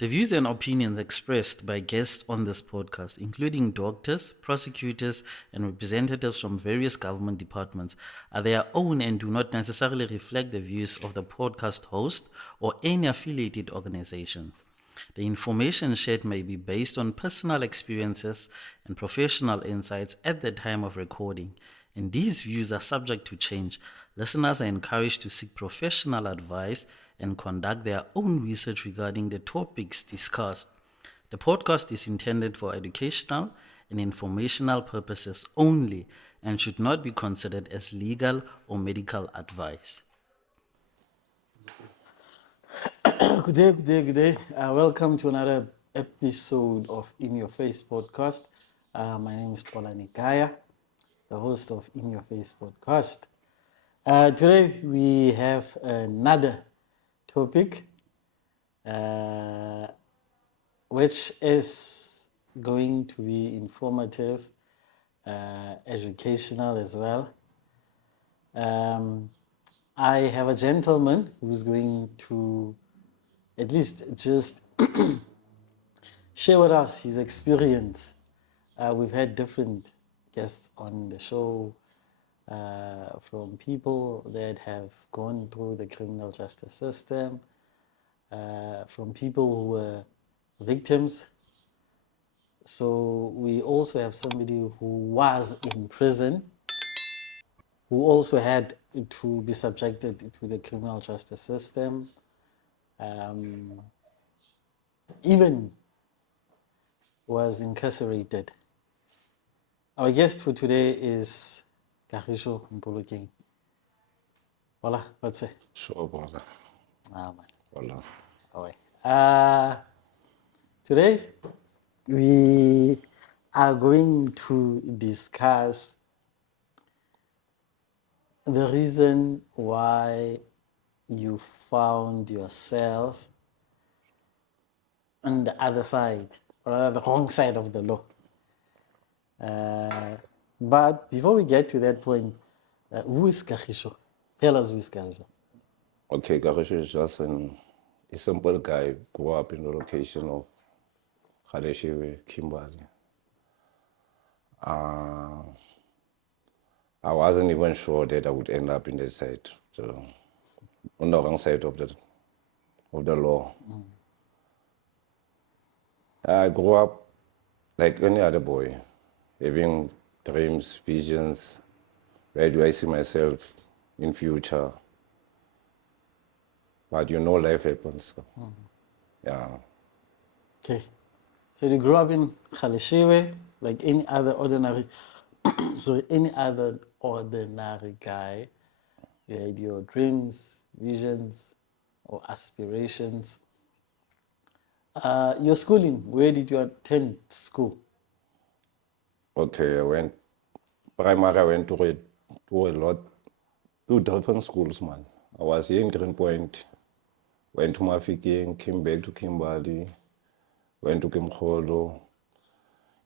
The views and opinions expressed by guests on this podcast, including doctors, prosecutors, and representatives from various government departments, are their own and do not necessarily reflect the views of the podcast host or any affiliated organizations. The information shared may be based on personal experiences and professional insights at the time of recording, and these views are subject to change. Listeners are encouraged to seek professional advice and conduct their own research regarding the topics discussed. The podcast is intended for educational and informational purposes only and should not be considered as legal or medical advice. Good day, good day, good day. Welcome to another episode of In Your Face podcast. My name is Kaya, the host of In Your Face podcast. Today we have another topic which is going to be informative, educational as well. I have a gentleman who's going to at least just share with us his experience. We've had different guests on the show from people that have gone through the criminal justice system, from people who were victims. So we also have somebody who was in prison, who also had to be subjected to the criminal justice system. Even was incarcerated. Our guest for today is KAGISHO MPOLOKEng. Hola, what's it? Sure, brother. Ah, man. Hola. All right. Today we are going to discuss the reason why you found yourself on the other side, or rather the wrong side of the law. But before we get to that point, who is KAGISHO? Tell us who is KAGISHO. Okay, KAGISHO is just a simple guy, grew up in the location of Kimberley. I wasn't even sure that I would end up in that side, so on the wrong side of the law. I grew up like any other boy, having dreams, visions. Where do I see myself in future? But life happens. Yeah. Okay. So you grew up in Khalishiwe, like any other ordinary, any other ordinary guy. You had your dreams, visions, or aspirations. Your schooling, where did you attend school? Okay, I went to a lot, two different schools, man. I was here in Greenpoint, went to Mafikeng, came back to Kimberley, went to Kimkholo,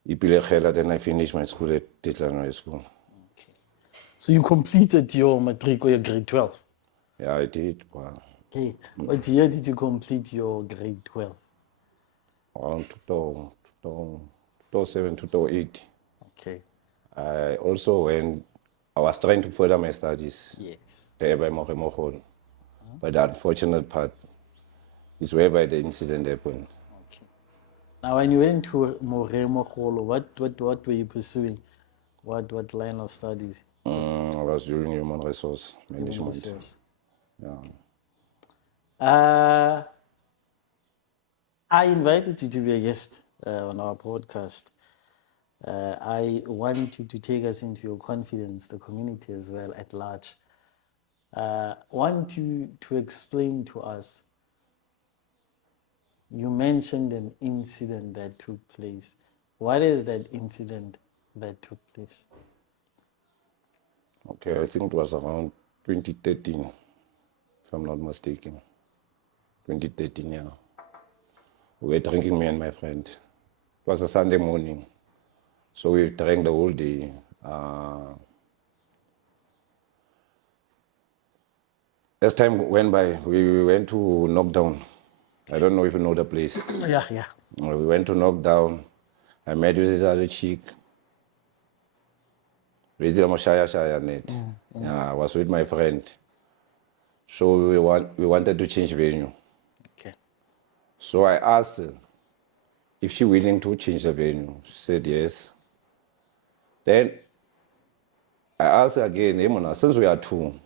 EP6, then I finished my school at Taylux High School. Okay. So you completed your matric or your grade 12? Yeah, I did. Wow. Okay. What year did you complete your grade 12? Around 2007, 2008. Okay. I also I was trying to further my studies. Yes. There by Remorse. But the unfortunate part is whereby the incident happened. Okay. Now, when you went to Remorse, what were you pursuing? What line of studies? I was doing human resource management. Human resource. Yeah. I invited you to be a guest on our podcast. I want you to take us into your confidence, the community as well at large. Want you to explain to us, you mentioned an incident that took place. What is that incident that took place? Okay, I think it was around 2013, if I'm not mistaken. 2013, yeah. We were drinking, me and my friend. It was a Sunday morning, so we drank the whole day. As time went by, we went to knock down I don't know if you know the place. Yeah. We went to knock down. I met with this other chick. Yeah, I was with my friend. So we wanted to change venue. Okay. So I asked her if she willing to change the venue. She said yes. Then I asked her again, hey, Mona, since we are two,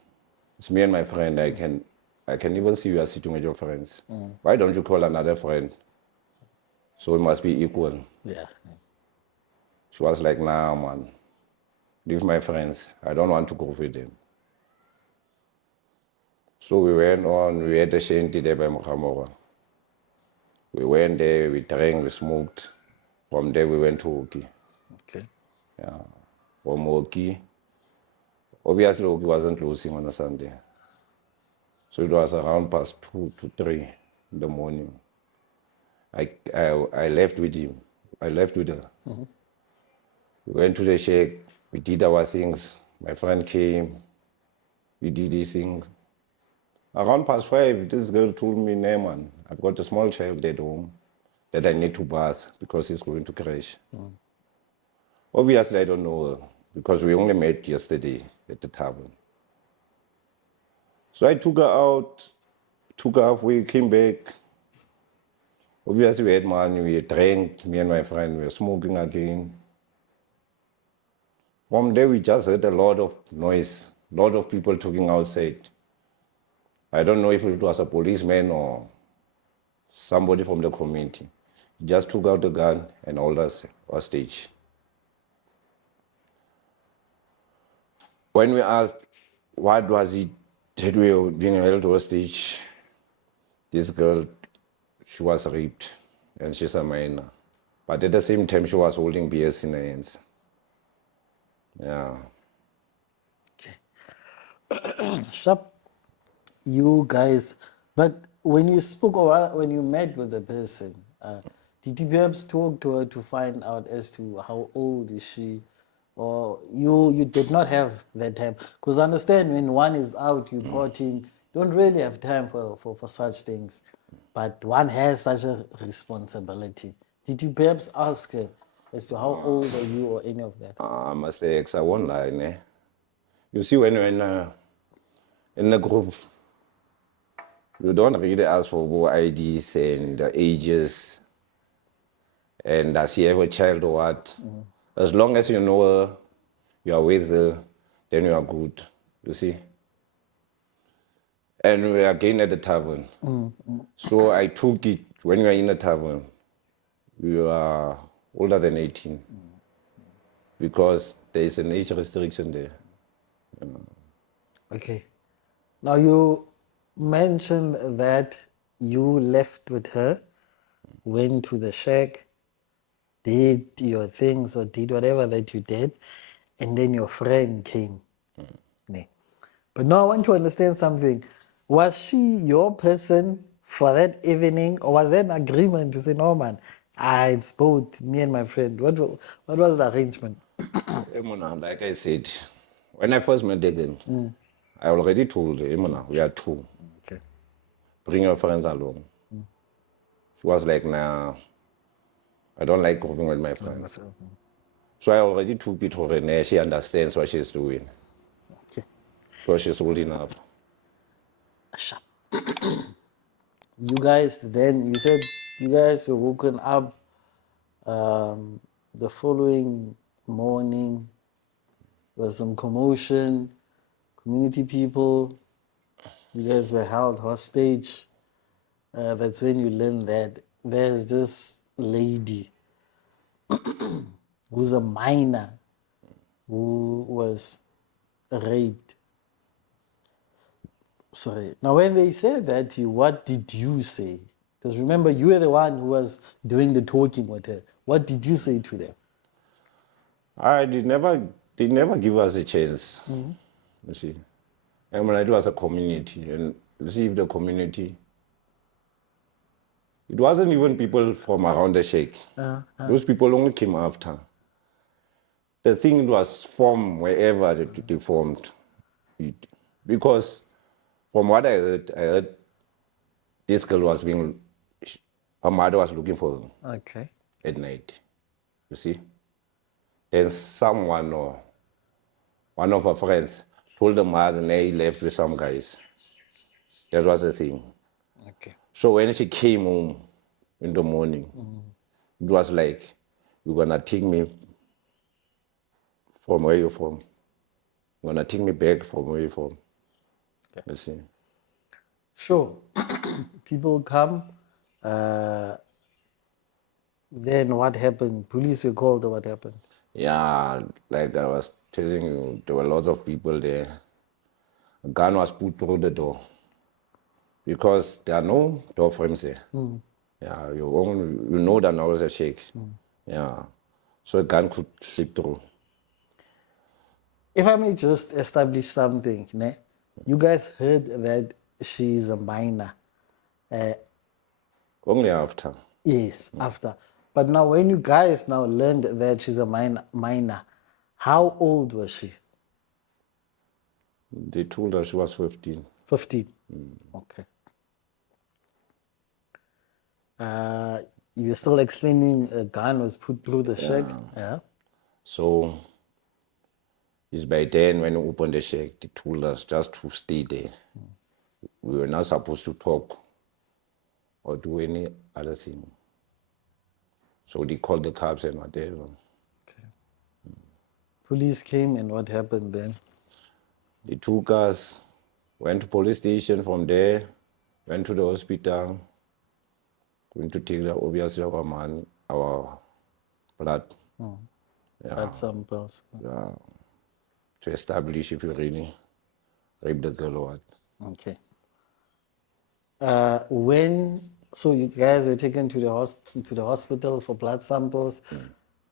it's me and my friend, I can even see you are sitting with your friends. Why don't you call another friend? So we must be equal. Yeah. She was like, nah, man, leave my friends. I don't want to go with them. So we went on, we had a shanty there by Mokamora. We went there, we drank, we smoked. From there, we went to Oki. Okay. Yeah. From Oki, obviously Oki wasn't closing on a Sunday. So it was around past 2 to 3 in the morning. I left with him. I left with her. We went to the shack, we did our things. My friend came, we did these things. Around past 5, this girl told me, nah, man, I've got a small child at home that I need to bath because he's going to crash. Obviously, I don't know her because we only met yesterday at the tavern. So I took her out, took her halfway, came back. Obviously, we had money, we drank, me and my friend, we were smoking again. From there, we just heard a lot of noise, a lot of people talking outside. I don't know if it was a policeman or somebody from the community. He just took out the gun and held us hostage. When we asked what was it that we were being held hostage, this girl, she was raped and she's a minor. But at the same time, she was holding BS in her hands. Yeah. Sharp, you guys, but when you spoke or when you met with the person, did you perhaps talk to her to find out as to how old is she? Or you did not have that time? Because understand, when one is out, you partying, don't really have time for such things. But one has such a responsibility. Did you perhaps ask her as to how old are you or any of that? Mistakes, I won't lie. Ne? You see, when you're in a group, you don't really ask for IDs and ages and does she have a child or what. As long as you know her, you are with her, then you are good, you see. And we are again at the tavern. So I took it, when you are in the tavern, you are older than 18 because there is an age restriction there. Okay. Now you mentioned that you left with her, went to the shack, did your things or did whatever that you did, and then your friend came. Ne. But now I want to understand something. Was she your person for that evening, or was there an agreement to say, no man, it's both me and my friend? What was the arrangement? Emona, like I said, when I first met the girl, I already told her, Emona, we are two. Okay. Bring your friends along. She was like, nah, I don't like going with my friends. So I already took it for her. Nah, she understands what she's doing. Okay. So she's old enough. You guys, then you said you guys were woken up the following morning. There was some commotion, community people. You guys were held hostage. That's when you learn that there's this lady who's a minor who was raped. Sorry. Now, when they said that to you, what did you say? Because remember, you were the one who was doing the talking with her. What did you say to them? They never give us a chance. You see. And when it was a community, and you see if the community, it wasn't even people from around the shack. Those people only came after. The thing was formed wherever they formed it. Because from what I heard this girl was being Her mother was looking for her Okay. at night. You see? Then someone or one of her friends told the mother and he left with some guys. That was the thing. Okay. So when she came home in the morning, it was like, you're gonna take me from where you're from. You're gonna take me back from where you're from. You see? Sure. People come. Then what happened? Police were called or what happened? Yeah, like I was telling you, there were lots of people there. A gun was put through the door because there are no door frames there. Yeah, you know that now is a shake. Yeah, so a gun could slip through. If I may just establish something, ne? You guys heard that she's a minor. Only after. Yes, after. But now when you guys now learned that she's a minor, how old was she? They told her she was 15. 15. Okay. You're still explaining a gun was put through the shack? Yeah. So it's by then when we opened the shack, they told us just to stay there. We were not supposed to talk or do any other thing. So they called the cops and whatever. Police came and what happened then? They took us, went to police station from there, went to the hospital, going to take obviously our money, our blood. Blood samples. Yeah, to establish if you really raped the girl or what. Okay. So you guys were taken to the hospital for blood samples,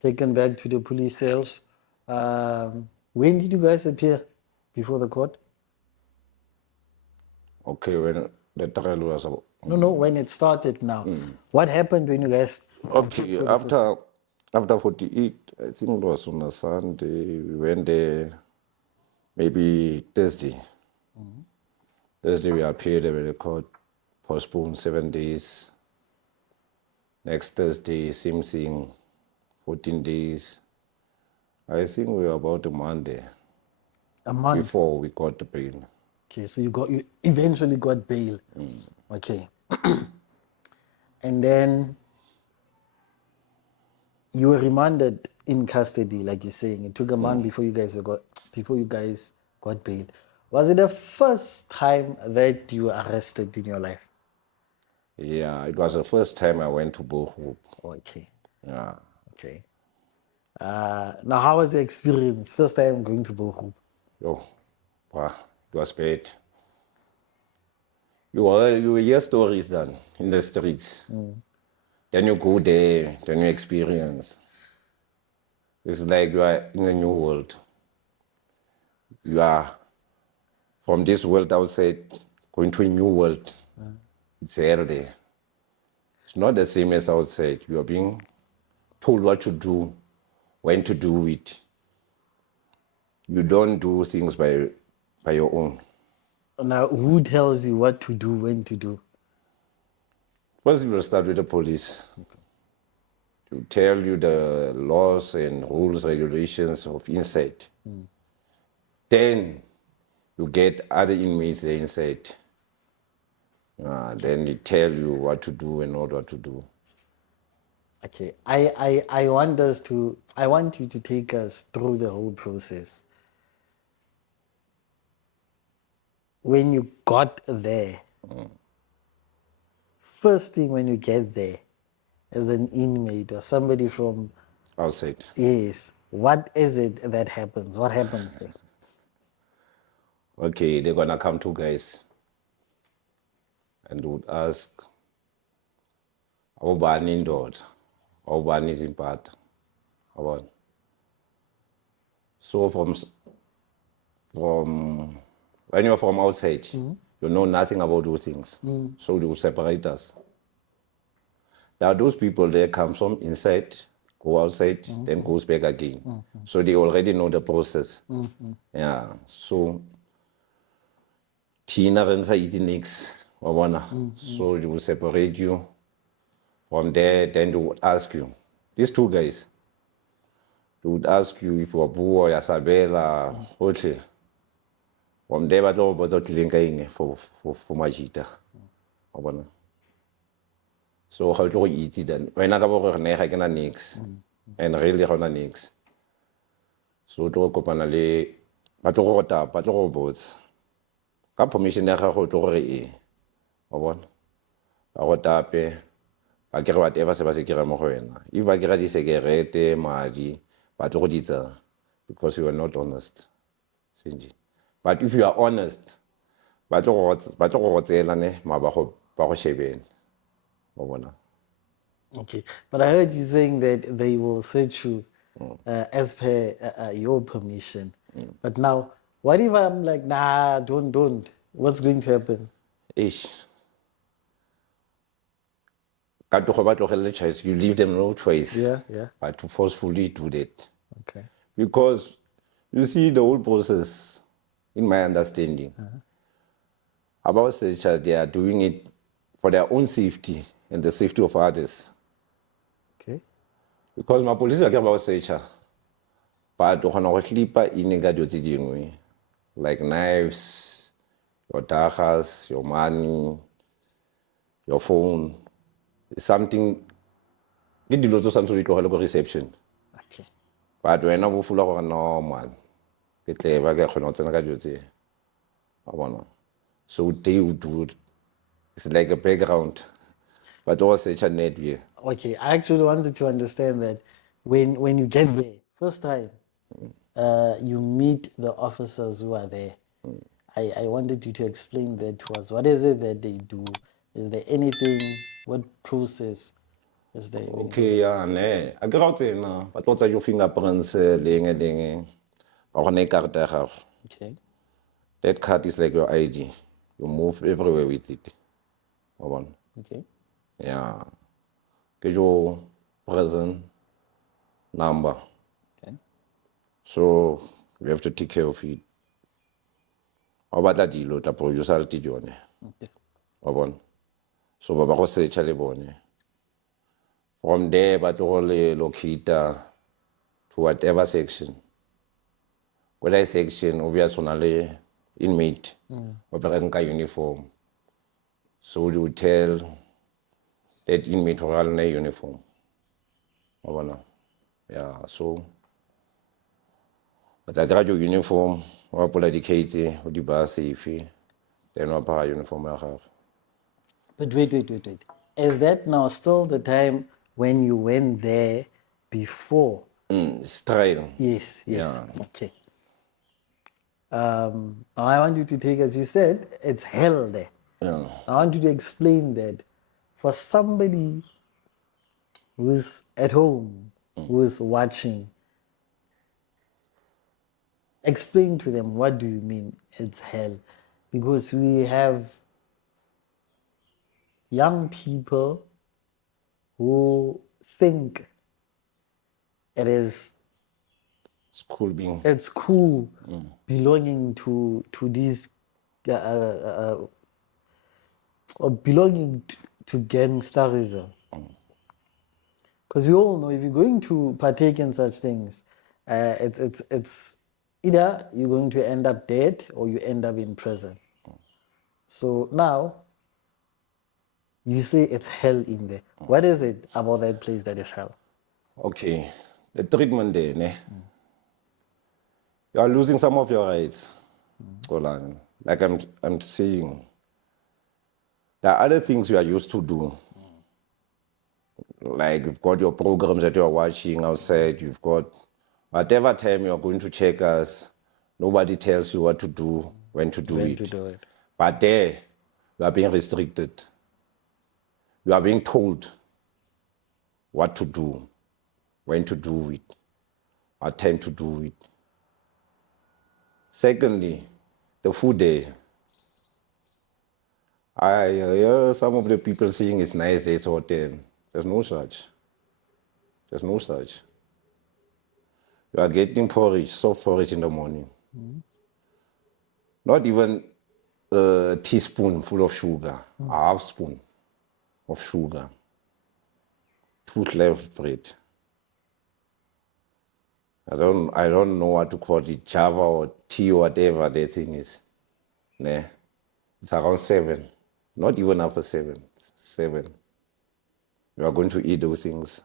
taken back to the police cells. When did you guys appear before the court? Okay, when the trial was No, when it started now. What happened when you guys okay, after 48, I think it was on a Sunday, we went there maybe Thursday. Thursday we appeared when the court postponed 7 days. Next Thursday, same thing, 14 days. I think we were about a month there A month? before we got the bail. Okay, so you eventually got bail. Okay. And then you were remanded in custody, like you're saying. It took a month before you guys got bail. Was it the first time that you were arrested in your life? Yeah, it was the first time I went to Bochum. Okay. Yeah. Okay. Now, how was the experience? First time going to Bochum? Yo, wow, it was bad. You hear stories then in the streets. Then you go there, then you experience. It's like you are in a new world. You are from this world outside going to a new world. It's hell there. It's not the same as outside. You are being told what to do, when to do it. You don't do things by your own. Now, who tells you what to do, when to do? First, you will start with the police. To tell you the laws and rules, regulations of inside. Then you get other inmates there inside. Then they tell you what to do and not what to do. Okay, I want you to take us through the whole process. When you got there, first thing when you get there, as an inmate or somebody from Outside. yes, what is it that happens? What happens there? Okay, they're gonna come two guys and would ask, awubani indoda, awubani izimpahla, awubani. So from when you're from outside, you know nothing about those things. So they will separate us. Now those people there come from inside, go outside, then goes back again. So they already know the process. Yeah. So Tina renza easy next. So they will separate you. From there, then they would ask you, these two guys, they would ask you if you're poor, Yasabela, okay. From there, but was out for Majita. So how do you eat it then? When I go over there, I can nix. And really, I can nix. So to go panale, but to go tap, but to go boats. Ka permission there, how to go e. Obon. I go tap. I get whatever se ba se kira mo go wena. If I get di cigarette, madi, but to go ditsa because you are not honest. Sinji. But if you are honest, but to go tsela ne ma ba go shebela. Obona. Okay, but I heard you saying that they will search you as per your permission. But now, what if I'm like, nah, don't? What's going to happen? Ish. You leave them no choice. Yeah. But to forcefully do that. Okay. Because you see the whole process, in my understanding, about searcher, they are doing it for their own safety and the safety of others. Okay. Because my police are about searcher, but to sleep in like knives, your dagas, your money, your phone. It's something. Get the lots of something to have reception. Okay. But when I full of no man, get clever, get not so they would do it. It's like a background, but also such a net view. Okay, I actually wanted to understand that when you get there, first time, you meet the officers who are there. I wanted you to explain that to us. What is it that they do? Is there anything? What process is there? Okay, yeah, ne. I got out now, but what's your fingerprints, ling. Or a card I have. Okay. That card is like your ID. You move everywhere with it. Okay. Yeah. Get your present number. Okay. So we have to take care of it. How about that deal? The producer did you okay. So Baba go search le bone. From there, but all locate to whatever section. Whether section, obviously, inmate, or uniform. So you tell that inmate or all uniform. Yeah, so. But I got your uniform, or politicated, or the bar safe, then I buy uniform I have. But wait. Is that now still the time when you went there before? It's trial. Yes. Yeah. Okay. Now I want you to take, as you said, it's hell there. Yeah. I want you to explain that for somebody who's at home, who's watching. Explain to them, what do you mean it's hell? Because we have young people who think it's cool belonging to these or belonging to gangsterism. Because we all know if you're going to partake in such things, it's either you're going to end up dead or you end up in prison. So now you say it's hell in there. What is it about that place that is hell? Okay, the treatment there, ne? You are losing some of your rights, Golan. Like I'm saying, there are other things you are used to do. Like you've got your programs that you're watching outside, you've got whatever time you're going to check us, nobody tells you what to do, when to do it. But there, you are being restricted. You are being told what to do, when to do it, what time to do it. Secondly, the food there. I hear some of the people saying it's nice, there's a hotel. There's no such. You are getting porridge, soft porridge in the morning. Not even a teaspoon full of sugar, a half spoon of sugar. tooth left breed. I don't know what to call it, Java or T or whatever the thing is. Nah. It's around 7. Not even after 7. 7. You are going to eat those things.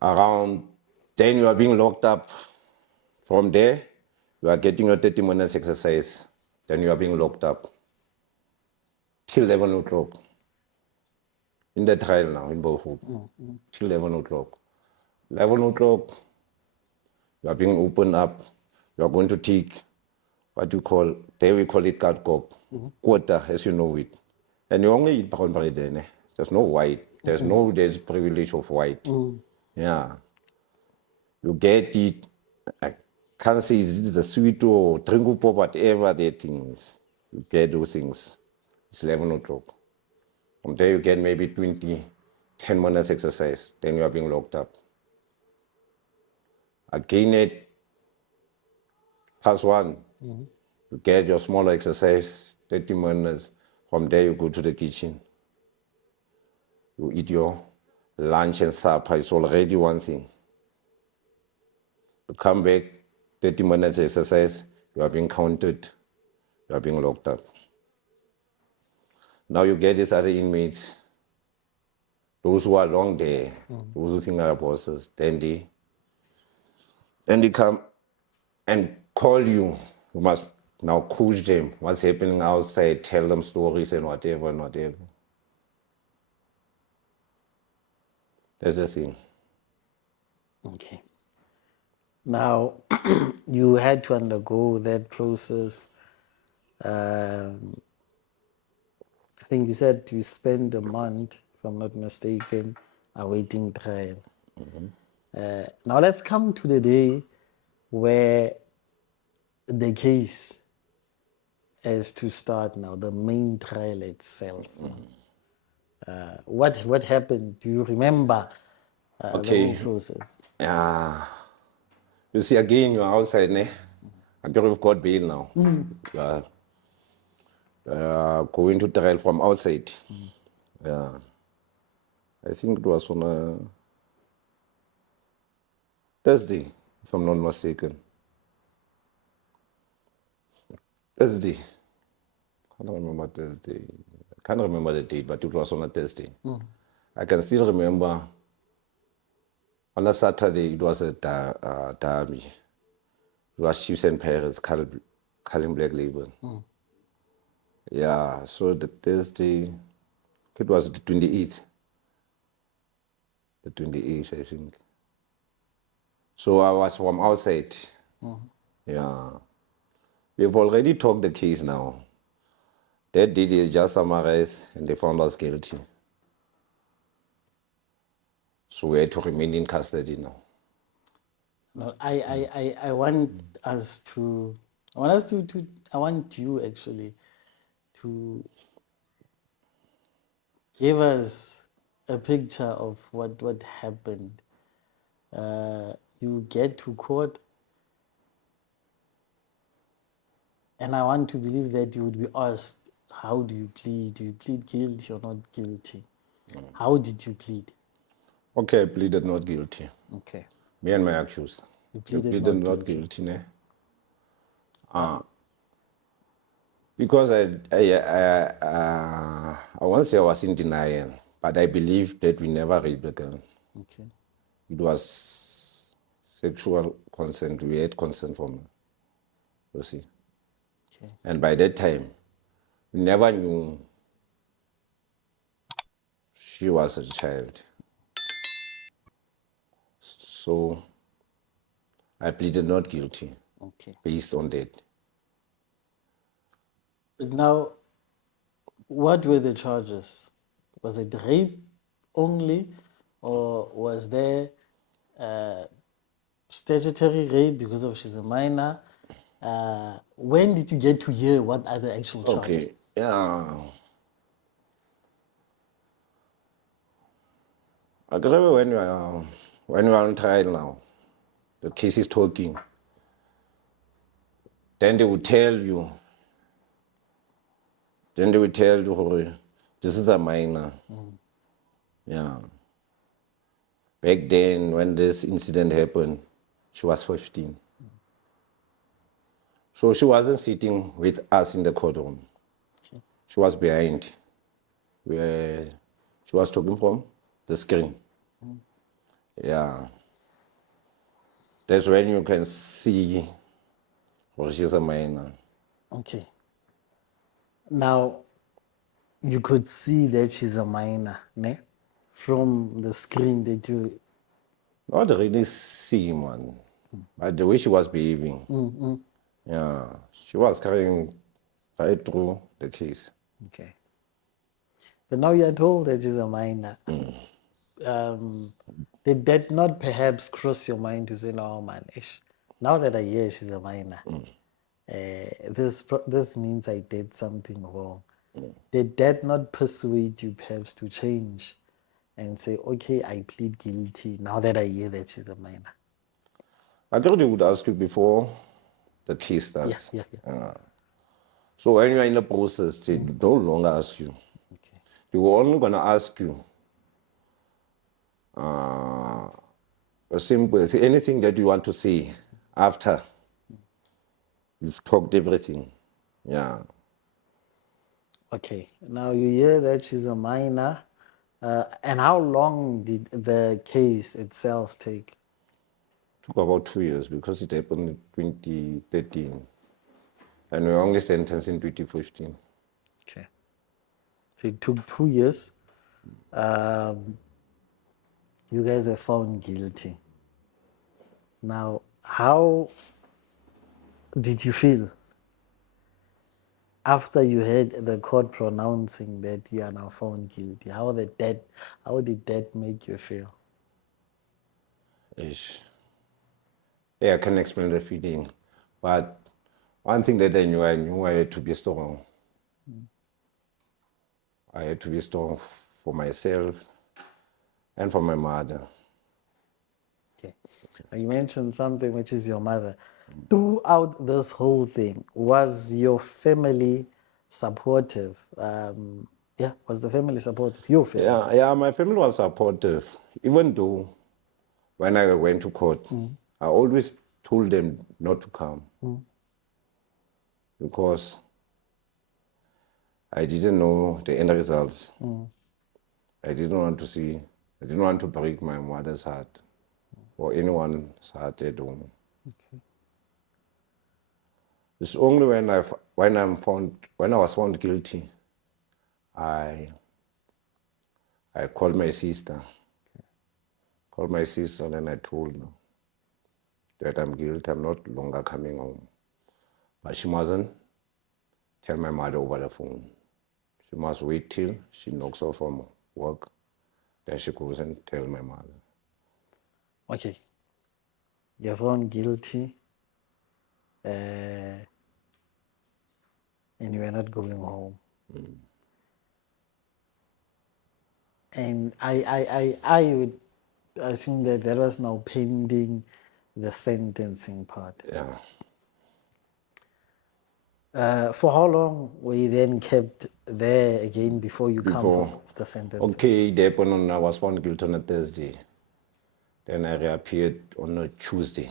Around 10 you are being locked up. From there, you are getting your 30 minutes exercise. Then you are being locked up. Till 11 o'clock. In the trial now, in Bohoop. Till 11 o'clock. 11 o'clock, you are being opened up. You are going to take what you call, there we call it cardcock, quota, as you know it. And you only eat brown bread then. There's no white. There's privilege of white. Yeah. You get it. I can't say it's a sweet or drink or whatever the thing is. You get those things. It's 11 o'clock. From there you get maybe 10 minutes exercise. Then you are being locked up. Again at +1, you get your smaller exercise, 30 minutes. From there you go to the kitchen. You eat your lunch and supper. It's already one thing. You come back, 30 minutes exercise, you are being counted, you are being locked up. Now you get these other inmates, those who are long there, those who think are bosses, then they come and call you. You must now coach them, what's happening outside, tell them stories and whatever and whatever. That's the thing. Okay. Now, you had to undergo that process. I think you said you spent a month, if I'm not mistaken, awaiting trial. Now let's come to the day where the case is to start now, the main trial itself. What happened? Do you remember the whole process? Yeah. You see, again, you're outside, ne? I think we've got bail now. Going to trial from outside. Yeah. I think it was on a Thursday, if I'm not mistaken. Thursday. I can't remember Thursday. I can't remember the date, but it was on a Thursday. I can still remember on a Saturday, it was a derby. It was Chiefs and Pirates, calling Black Label. Yeah, so the Thursday, it was the 28th. The 28th, I think. So I was from outside. Yeah. We've already talked the case now. That did is just summarize and they found us guilty. So we had to remain in custody now. No, I want us to, I want you actually to give us a picture of what happened. You get to court, and I want to believe that you would be asked, how do you plead? Do you plead guilty or not guilty? How did you plead? Okay, I pleaded not guilty. Okay. Me and my accused. You pleaded I pleaded not guilty. Ne? Because I won't say I was in denial, but I believe that we never raped the girl. Okay. It was sexual consent. We had consent from her. You see. Okay. And by that time, we never knew she was a child. So I pleaded not guilty Okay. based on that. But now, what were the charges? Was it rape only, or was there statutory rape because of she's a minor? When did you get to hear what are the actual charges? Okay, yeah. I remember when you are on trial now, the case is talking. Then they will tell you, this is a minor. Yeah. Back then, when this incident happened, she was 15. So she wasn't sitting with us in the courtroom. Okay. She was behind, where she was talking from the screen. Yeah. That's when you can see, well, she's a minor. Okay. Now, you could see that she's a minor, ne? From the screen that you. Not really see, man. But the way she was behaving, yeah, she was carrying right through the case. Okay. But now you're told that she's a minor. Did that not perhaps cross your mind to say, no, man, now that I hear she's a minor, this means I did something wrong. Did that not persuade you perhaps to change and say, okay, I plead guilty now that I hear that she's a minor? I thought they would ask you before the case starts. Yeah. So when you're in the process, they no longer ask you. Okay. They were only going to ask you a simple anything that you want to say after you've talked everything. Yeah. Okay. Now you hear that she's a minor. And how long did the case itself take? Took about 2 years because it happened in 2013. And we were only sentenced in 2015. Okay. So it took 2 years. You guys were found guilty. Now, how did you feel after you heard the court pronouncing that you are now found guilty? How did that make you feel? Ish. Yeah, I can explain the feeling. But one thing that I knew I had to be strong. I had to be strong for myself and for my mother. Okay. Now, you mentioned something which is your mother. Throughout this whole thing, was your family supportive? Was the family supportive? Your family? Yeah, my family was supportive. Even though when I went to court, I always told them not to come. Because I didn't know the end results. I didn't want to break my mother's heart or anyone's heart at home. Okay. It's only when I was found guilty, I called my sister. And I told her that I'm guilty, I'm not longer coming home. But she mustn't tell my mother over the phone. She must wait till she knocks off from work. Then she goes and tell my mother. Okay. You're found guilty. And you are not going home. And I would assume that was now pending the sentencing part. Yeah. For how long were you then kept there again before you come for the sentencing? Okay, that happened I was found guilty on a Thursday. Then I reappeared on a Tuesday.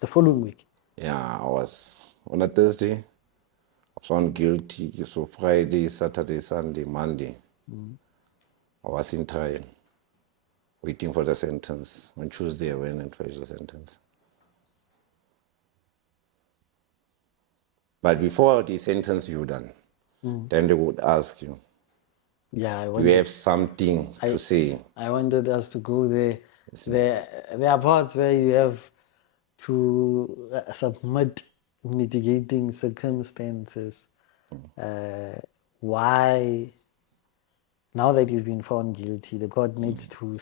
The following week? Yeah, I was on a Thursday. I was found guilty. So Friday, Saturday, Sunday, Monday, I was in trial, waiting for the sentence. On Tuesday, I went and fetched the sentence. But before they sentence you, then they would ask you, Yeah, do you have something to say? I wanted us to go there. There are parts where you have to submit mitigating circumstances. Why, now that you've been found guilty, the court needs to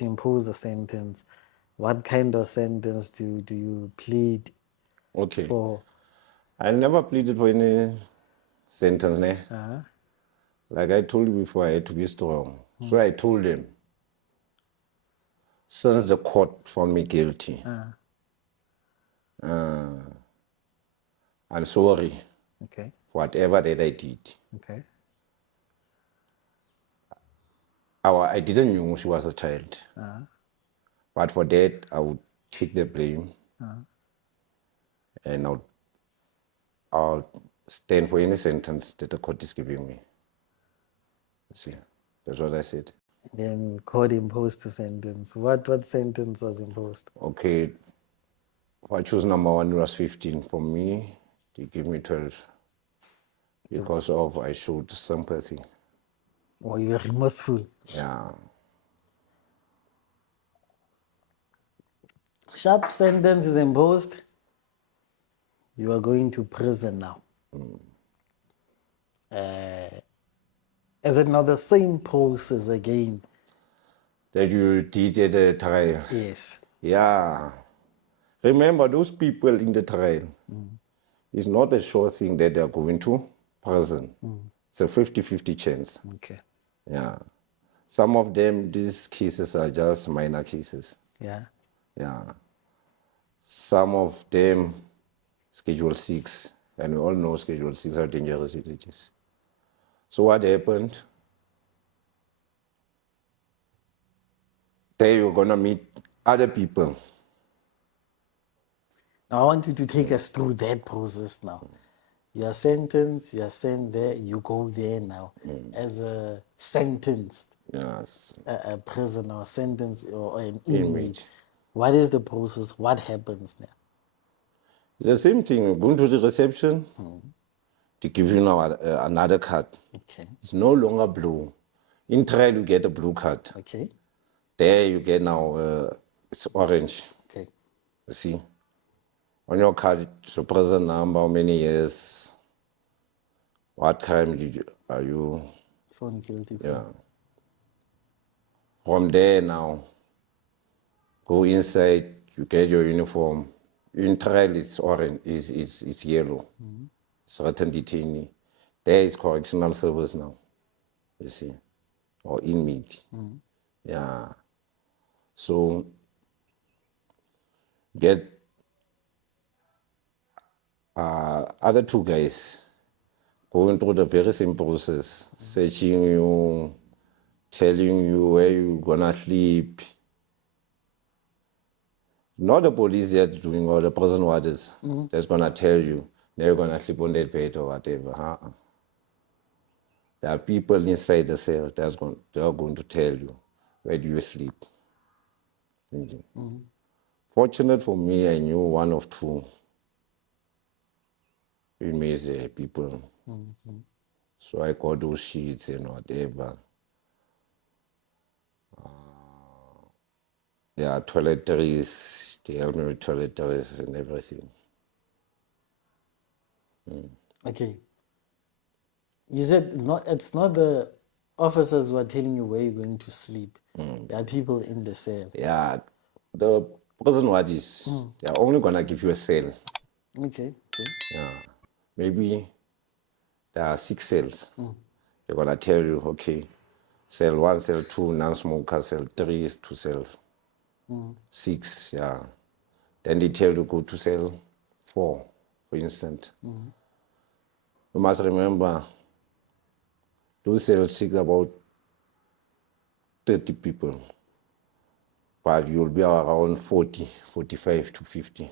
impose a sentence. What kind of sentence do you plead Okay. for? I never pleaded for any sentence. Like I told you before, I had to be strong. So I told them, since the court found me guilty, I'm sorry for whatever that I did. Okay. I didn't know she was a child. But for that, I would take the blame. And I'll stand for any sentence that the court is giving me. You see, that's what I said. Then court imposed a sentence. What sentence was imposed? Okay, if I choose number one, it was 15. For me, they give me 12 because of I showed sympathy. Oh, you were remorseful. Yeah. Sharp sentence is imposed. You are going to prison now. Is it not the same process again? That you did at the trial. Yes. Yeah. Remember, those people in the trial, it's not a sure thing that they're going to prison. It's a 50-50 chance. Okay. Yeah. Some of them, these cases are just minor cases. Yeah. Yeah. Some of them, Schedule 6, and we all know Schedule 6 are dangerous villages. So what happened? There you're going to meet other people. Now, I want you to take us through that process now. You are sentenced, you are sent there, you go there now as a sentenced Yes. a prisoner, sentenced or an Inmate. inmate. What is the process? What happens now? The same thing, you're going to the reception to give you now another card. Okay. It's no longer blue. In trial, you get a blue card. Okay. There you get now, it's orange. Okay. You see? On your card, it's your prison number, how many years, what crime are you? Found guilty. Yeah. From there now, go inside, you get your uniform. In trial, it's orange, it's yellow. It's written detainee. There is correctional service now, you see, or inmate. Yeah. So, get other two guys going through the very same process, searching you, telling you where you're gonna sleep. Not the police yet doing or the prison warders that's gonna tell you now you're gonna sleep on that bed or whatever. There are people inside the cell they are going to tell you where do you sleep. Fortunate for me, I knew one of two inmates people. So I got those sheets and whatever. There are toiletries, they help me with toiletries and everything. Okay. You said it's not the officers who are telling you where you're going to sleep. There are people in the cell. Yeah, the prison warders, they're only gonna give you a cell. Okay. Yeah. Maybe there are 6 cells. They're gonna tell you, okay, cell 1, cell 2, non-smoker, cell 3 is to cell 6, yeah. Then they tell you go to cell 4, for instance. You must remember, those cells 6 about 30 people, but you'll be around 40, 45 to 50.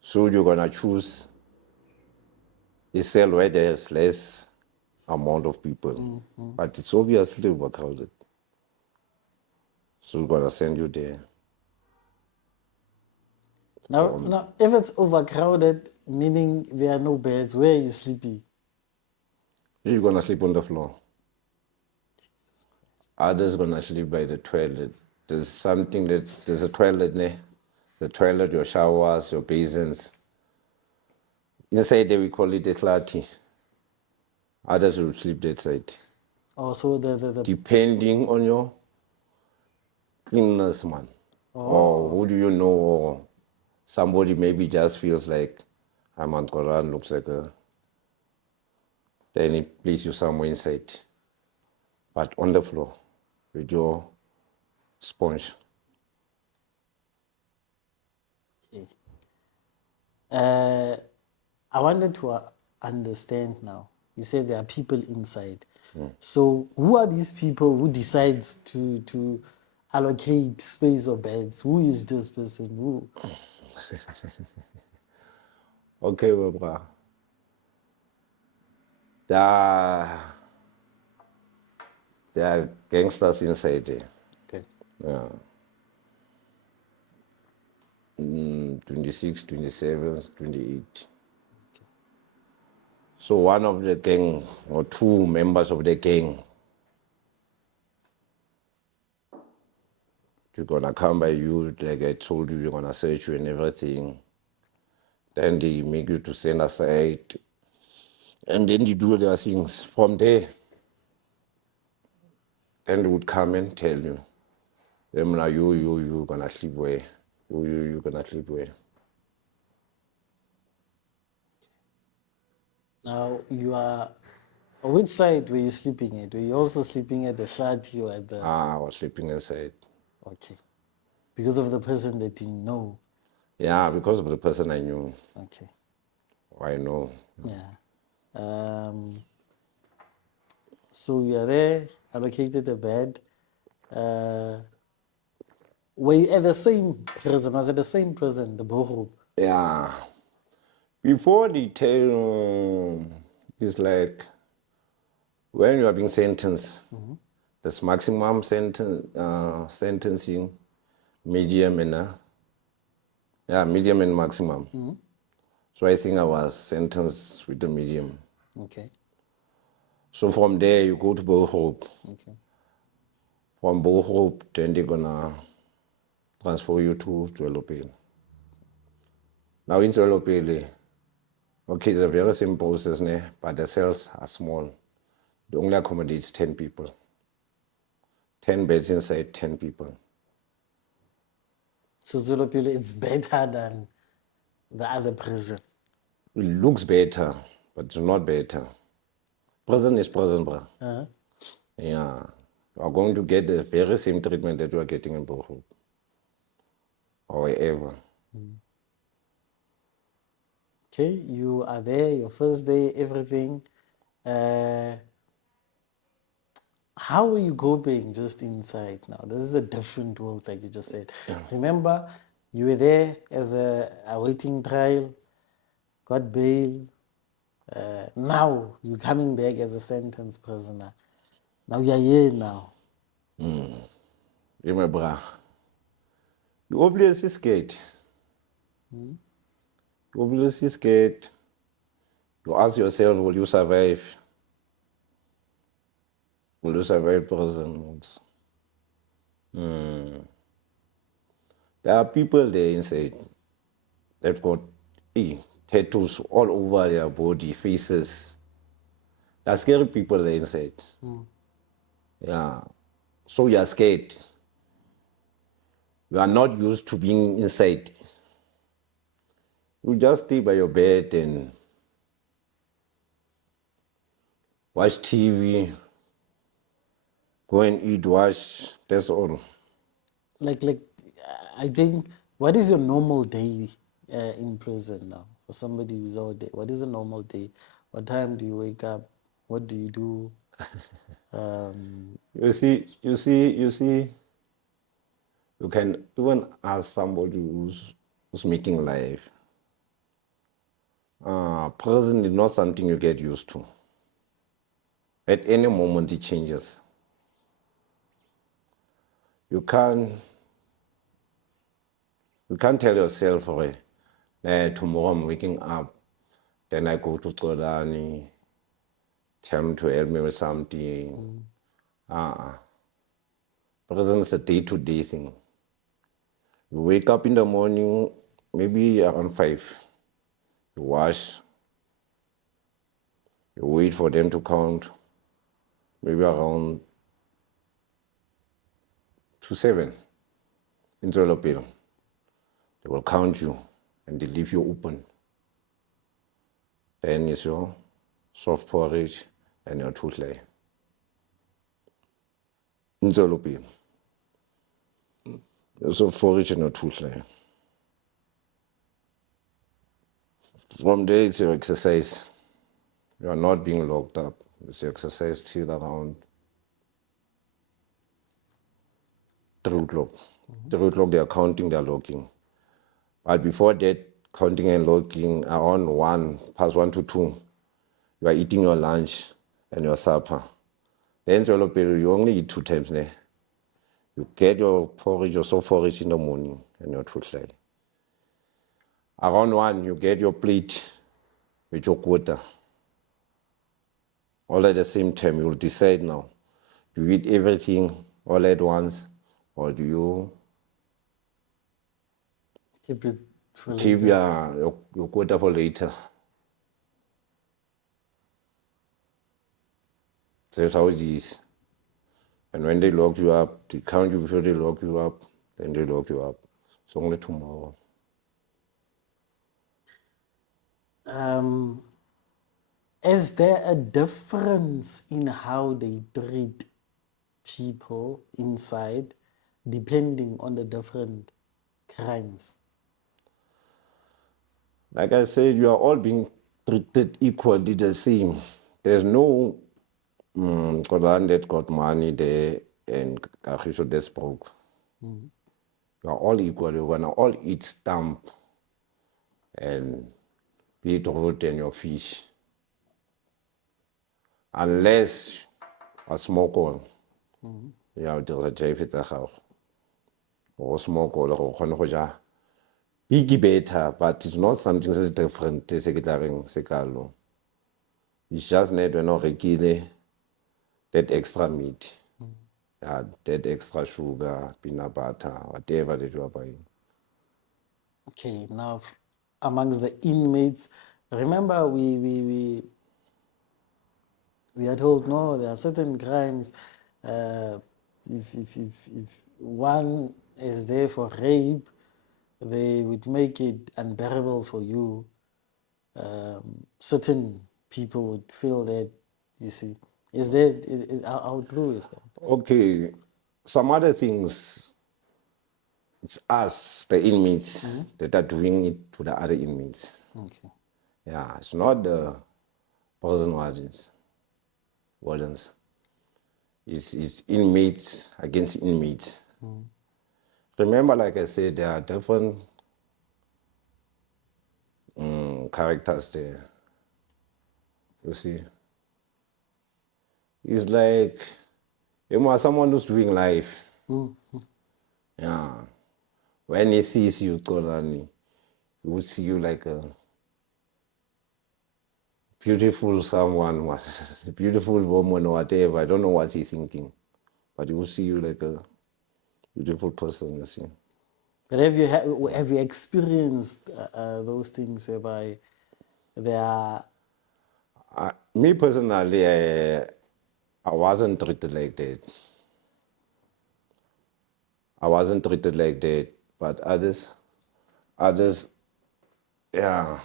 So you're gonna choose a cell where there's less amount of people, but it's obviously overcrowded. So we're gonna send you there. Now, if it's overcrowded, meaning there are no beds, where are you sleeping? You're gonna sleep on the floor. Others gonna sleep by the toilet. There's a toilet there. The toilet, your showers, your basins. Inside there we call it a Khwati. Others will sleep that side. Oh, so the Depending on your cleanness, man. Or who do you know? Or somebody maybe just feels like Haman Quran looks like a. Then it places you somewhere inside. But on the floor with your sponge. I wanted to understand now. You said there are people inside. So who are these people who decides to allocate space or beds? Who is this person? Who? Okay, well, bra. There are gangsters inside there. Okay. Yeah. 26, 27, 28. So one of the gang, or two members of the gang, you're gonna come by you, like I told you, you're gonna search you and everything. Then they make you to stand aside. And then you do their things. From there, then they would come and tell you, you gonna sleep where? You gonna sleep where? Now you are. Which side were you sleeping at? Were you also sleeping at the shadi or at the? I was sleeping inside. Okay. Because of the person that you know. Yeah, because of the person I knew. Okay. I know. Yeah. So you are there, allocated a bed. Were you at the same prison? Was it the same prison, the Bochum? Yeah. Before the tell, it's like when you are being sentenced, there's maximum sentencing, medium and medium and maximum. So I think I was sentenced with the medium. Okay. So from there you go to Bohope. Okay. From Bohope, then they're gonna transfer you to Zwelopele. Now in Zwelopele, okay, it's a very simple process, but the cells are small. It only accommodates 10 people. 10 beds inside, 10 people. So Zolopilo, it's better than the other prison. It looks better, but it's not better. Prison is prison, bro. Uh-huh. Yeah. You are going to get the very same treatment that you are getting in Bohope. Or wherever. Okay, you are there, your first day, everything. How are you coping just inside now? This is a different world, like you just said. Remember, you were there as a awaiting trial, got bail. Now you're coming back as a sentenced prisoner. Now you're here now. Remember, you obviously scared. You obviously scared. You ask yourself, will you survive? Will you survive prison? There are people there inside that got tattoos all over their body, faces. There are scary people there inside. Yeah. So you are scared. You are not used to being inside. You just stay by your bed and watch TV, go and eat, wash, that's all. Like, I think, what is your normal day in prison now for somebody who's out there? What is a normal day? What time do you wake up? What do you do? You see, you can even ask somebody who's making life. Prison is not something you get used to. At any moment it changes. You can't tell yourself, tomorrow I'm waking up, then I go to Tolani, tell him to help me with something. Prison is a day-to-day thing. You wake up in the morning, maybe around 5. You wash. You wait for them to count. Maybe around to 7 in Zwelopele. They will count you and they leave you open. Then it's your soft porridge and your toothly. In Zwelopele. Your soft porridge and your toothly. From there it's your exercise. You are not being locked up. It's exercise till around 3 o'clock. 3 o'clock, they are counting, they are locking. But before that, counting and locking, around 1, past 1 to 2, you are eating your lunch and your supper. Then you only eat 2 times there. You get your porridge, your soft porridge in the morning and your food slide. Around 1, you get your plate with your quota. All at the same time, you will decide now. Do you eat everything all at once, or do you Keep it for keep later. your quota for later? That's how it is. And when they lock you up, they count you before they lock you up, then they lock you up. It's only tomorrow. Is there a difference in how they treat people inside depending on the different crimes? Like I said, you are all being treated equally the same. There's no Kolan that got money there and KAGISHO that's broke. You are all equal. You're going to all eat stamp and beetroot and your fish. Unless a smoke all. Yeah, there's a jive at the house. Or smoke all or big better, but it's not something that's different. It's just need to know that extra meat. Yeah, that extra sugar, peanut butter, whatever that you are buying. Okay, now amongst the inmates, remember we are told no, there are certain crimes. If one is there for rape, they would make it unbearable for you. Certain people would feel that, you see. Is that how true is that? Okay, some other things, it's us, the inmates, that are doing it to the other inmates. Okay. Yeah, it's not the prison wardens. It's inmates against inmates. Remember, like I said, there are different characters there. You see, it's like someone who's doing life. Yeah, when he sees you, Kolani, he will see you like a beautiful someone, a beautiful woman or whatever. I don't know what he's thinking, but he will see you like a beautiful person. You see. But have you experienced those things whereby there are? Me personally, I wasn't treated like that. I wasn't treated like that, but others, yeah.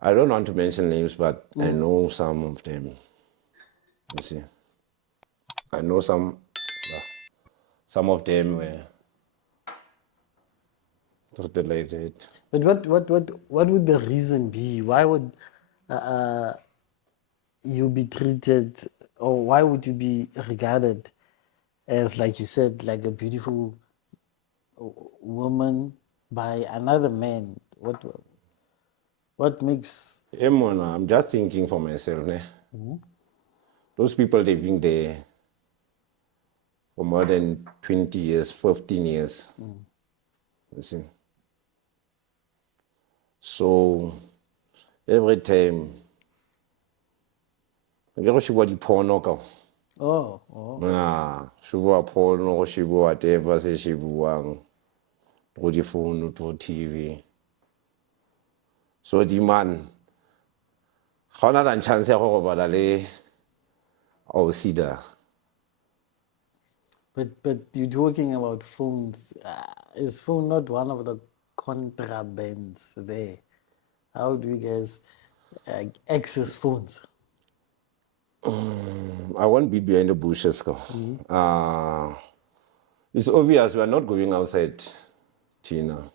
I don't want to mention names, but I know some of them. You see, I know some of them were treated like that. But what would the reason be? Why would you be treated, or why would you be regarded as, like you said, like a beautiful woman by another man? What makes? Hey, Mona, I'm just thinking for myself. Those people, they've been there for more than 20 years, 15 years. You see. So every time, I get she body porno. Oh. She bought porno, she bought whatever, say she bought through the phone, through TV. So the man, how not a chance to go over the see that. But you're talking about phones. Is phone not one of the contrabands there? How do you guys access phones? I won't be behind the bushes. It's obvious we are not going outside, Tina,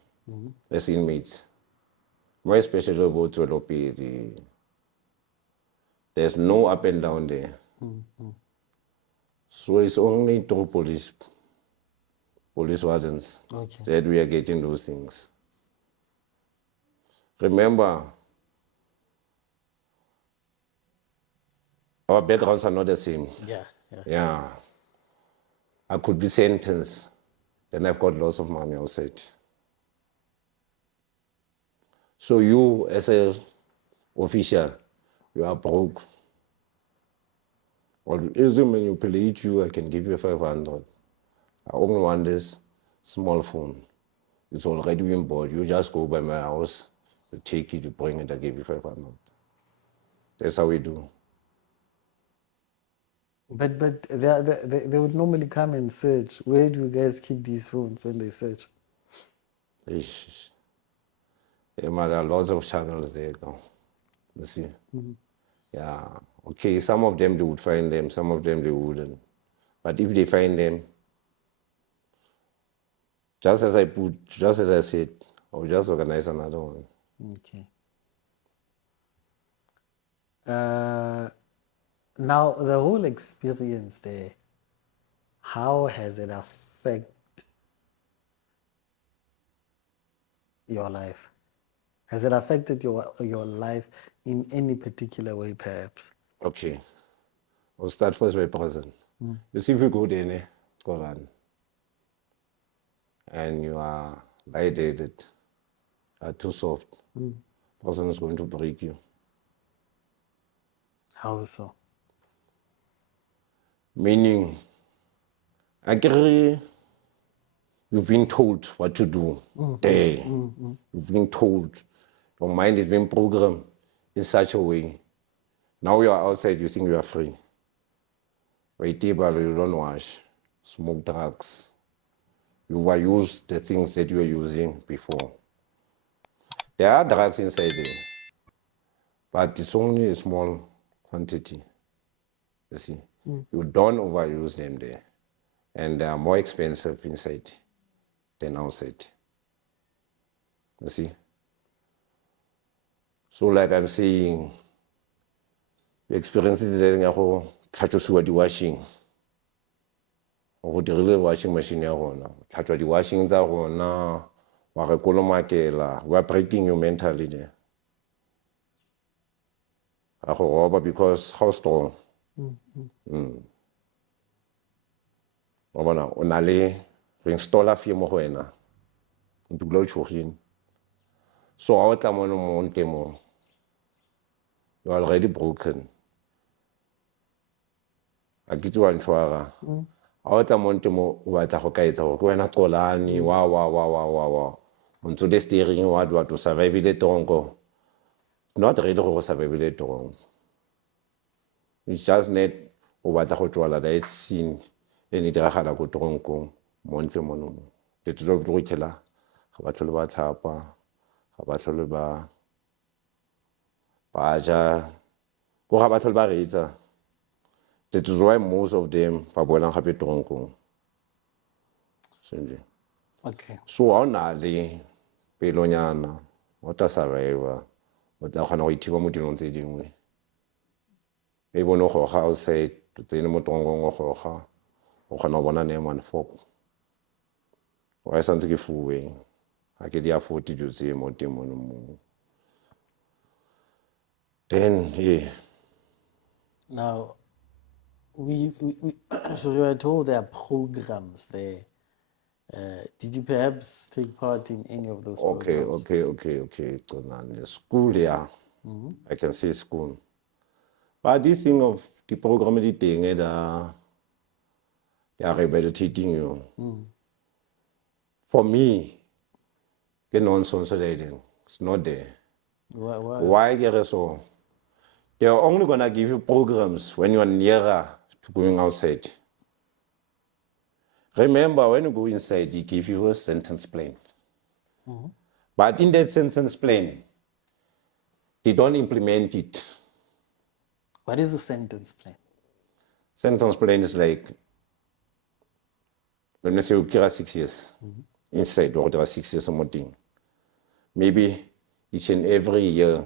as inmates. More especially about to lobby. There's no up and down there. So it's only through police wardens Okay. that we are getting those things. Remember, our backgrounds are not the same. Yeah. Yeah. I could be sentenced, then I've got lots of money outside. So you, as a official, you are broke. Or if I manipulate you, I can give you 500. I only want this small phone. It's already been bought. You just go by my house, you take it, you bring it, I give you 500. That's how we do. But they would normally come and search. Where do you guys keep these phones when they search? Ish. There are lots of channels there now. You see? Yeah. Okay, some of them they would find them, some of them they wouldn't. But if they find them, just as I said, I'll just organize another one. Okay. Now, the whole experience there, how has it affected your life? Has it affected your life in any particular way, perhaps? Okay. I'll start first by prison. You see, if you go there, Koran, and you are lightheaded, too soft, person is going to break you. How so? Meaning, I agree, you've been told what to do there. You've been told. Your mind is being programmed in such a way. Now you are outside, you think you are free. Wait, you don't wash, smoke drugs. You overuse the things that you were using before. There are drugs inside there, but it's only a small quantity. You see, you don't overuse them there, and they are more expensive inside than outside. You see. So, like I'm saying, the experiences that I go tlhatlosiwa di-washing. Go dirile washing machine ya gona, tlhatswa di-washing tsa gona, wa re kolomakela, we are breaking you mentally there. A go roba because how strong? Wa bona o na le re installa fear mo go wena. O dula o tshogile. So ha o tla mo ntle mo, you are already broken. A ke tse wa ntshwara. Ha o tla mo ntle mo o batla go ka etsa gore ke wena qolane wa. O ntse le steering wa to survive le tronko. Not ready go survive le tronko. It's just net o batla go tswala da scene e ne diragala go tronko mo ntle mo no. Le tlo go khela ga ba tlhole ba tshapa, ga ba tlhole ba ja go ga ba tlhole ba reetsa. That is why most of them are boiling happy tronko. Okay. So on ali pelonyana, what a survivor, what a kind of itива mutilon saying. Maybe no house said to the motongo or her, or Hanabana name and folk. Why sans give away? I get the afford to see more demon. Then, yeah. Now, we so you were told there are programs there. Did you perhaps take part in any of those programs? Okay. School, yeah. I can say school. But this thing of the program, the thing, they are rehabilitating you. For me, the nonsense it's not there. Why get it so? They are only gonna give you programs when you are nearer to going outside. Remember, when you go inside, they give you a sentence plan. But in that sentence plan, they don't implement it. What is the sentence plan? Sentence plan is like, when we say you kira 6 years inside, or there are 6 years or more thing. Maybe each and every year,